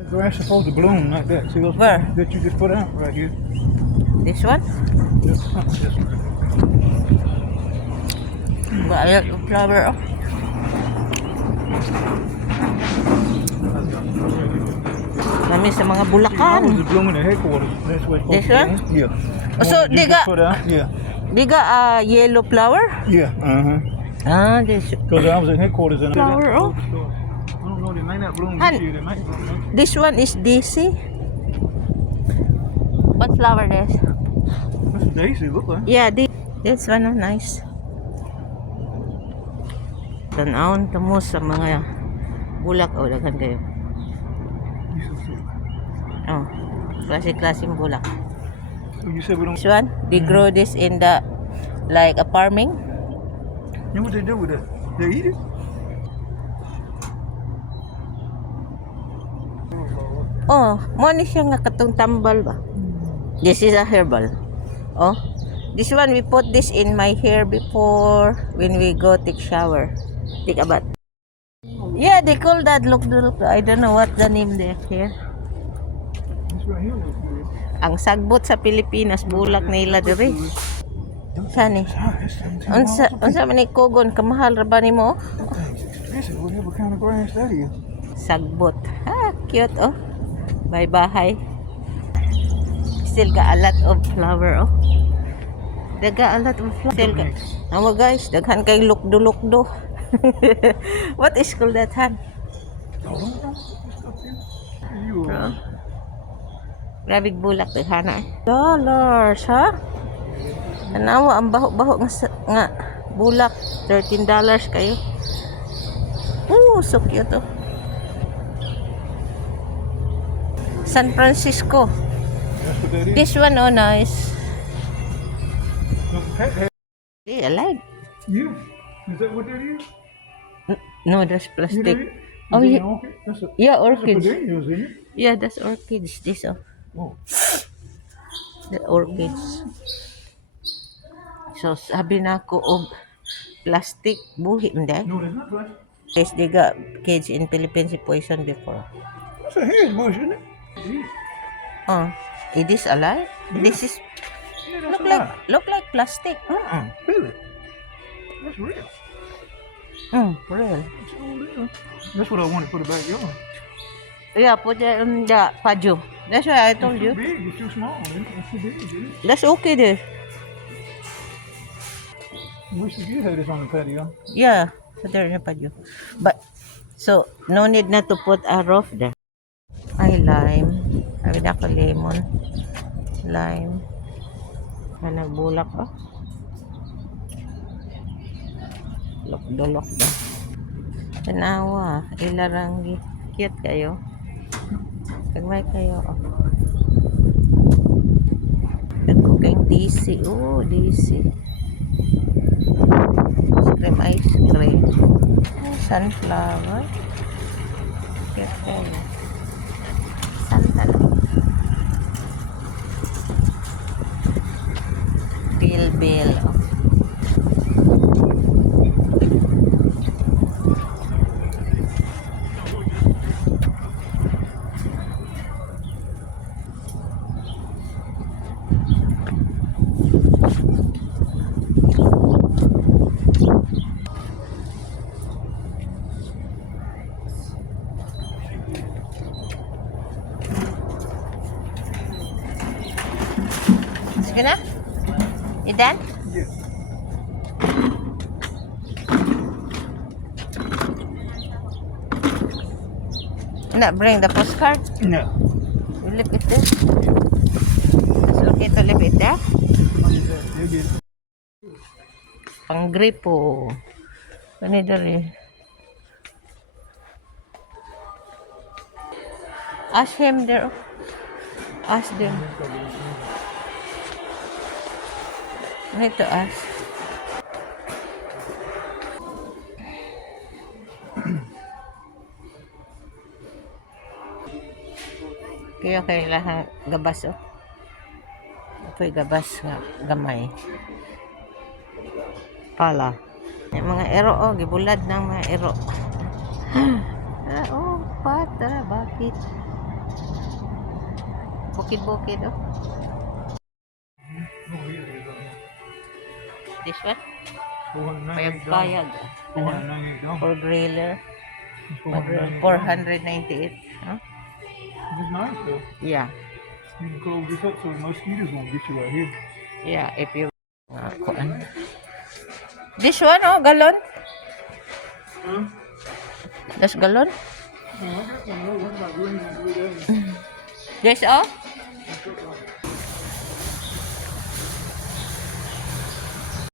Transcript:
The grass is supposed to bloom like that. See those Where? that you just put out right here? This one? This one. Violet flower. Oh. Kami sa mga I bulakan. was blooming at headquarters. That's what it's This supposed one? to be. Yeah. Oh, so One that you they just got- put out? Yeah. Biga yellow flower? Yeah. This Because I was at headquarters and Flower, I oh. don't know. They might not bloom Han- this year. They might bloom next year. This one is Daisy. What flower this? That's a daisy. Look like. Yeah, this one oh, nice. Tanawon tamo sa mga bulak o daghan kayo. Oh, klase-klaseng bulak. So you said we don't. This one, they grow this in the like a farming. You know what they do with it? They eat it. Oh, mo ni siya nga katong tambal ba? This is a herbal. Oh, this one we put this in my hair before when we go take shower. Take a bath. Yeah, they call that look. I don't know what the name there here. This right here looks good. Ang sagbot sa Pilipinas bulak nila diri. Sani? Unsa man ni kogon kamahal ra ba nimo? It's expensive. Whatever kind of grass that is. Sagbot. Cute oh. Bye bahay. Still got a lot of flower oh. Daga a lot of flower. Still got. Amo guys, daghan kay lukdo. What is called that han? You Grabig bulak daghana. Dollars ha? Tanawa ang baho-baho nga bulak. $13 kayo. So cute oh. San Francisco. That's what that is. This one oh nice. Hey, Hey, alive. yeah. Is that what that is? No, that's You plastic. know it? Oh, Is that yeah. an orchid? That's a, Yeah, that's a orchids. pedanias, isn't it? Yeah, that's orchids. This oh. Oh. The orchids. So sabi na ko og plastic buhi hindi. No, that's not plastic. Yes, they got kids in Philippines poison before. That's a hair bush, isn't it? Oh, it is alive. Yeah. This is Yeah, that's look like plastic. Really? That's real. Real. That's all real. That's what I wanted for the backyard. Yeah, put it in the pajo. That's why I told It's too you. big. It's too small. It's too big, isn't it? That's okay there. We should get her this on the patio. Yeah, put there in the pajo. But so no need na to put a roof there. Ay lime. Ay ako lemon. Lime. Na nagbulak oh. Lok ba. Tanawa, ilarang cute kayo. Kagmay kayo oh. Ako kayong DC. Oh, DC. Ice cream. Sunflower. Cute kayo. Sunflower. Bill. Oh. Sige na? You done? Yeah. Not bring the postcard? No. You leave it there? It's okay to leave it there? You get it. Pang gripo. Ano dali? Ask him there. Ask them. I need to ask. Kaya kailangan gabas oh. Apoy gabas nga gamay. Pala. Yung mga ero oh, gibulad ng mga ero. Oh, patra, bakit? Bukid-bukid, oh. Oh, here it is. This one? 498 down. Payag-payag. 498 down. For griller. 498 down. 498. Huh? It's nice though. Yeah. You can close this up so the mosquitoes won't get you right here. Yeah, if you... kuan. This one, oh, galon. Huh? Das galon. Oh, I got some more. What about green and blue there? This, oh.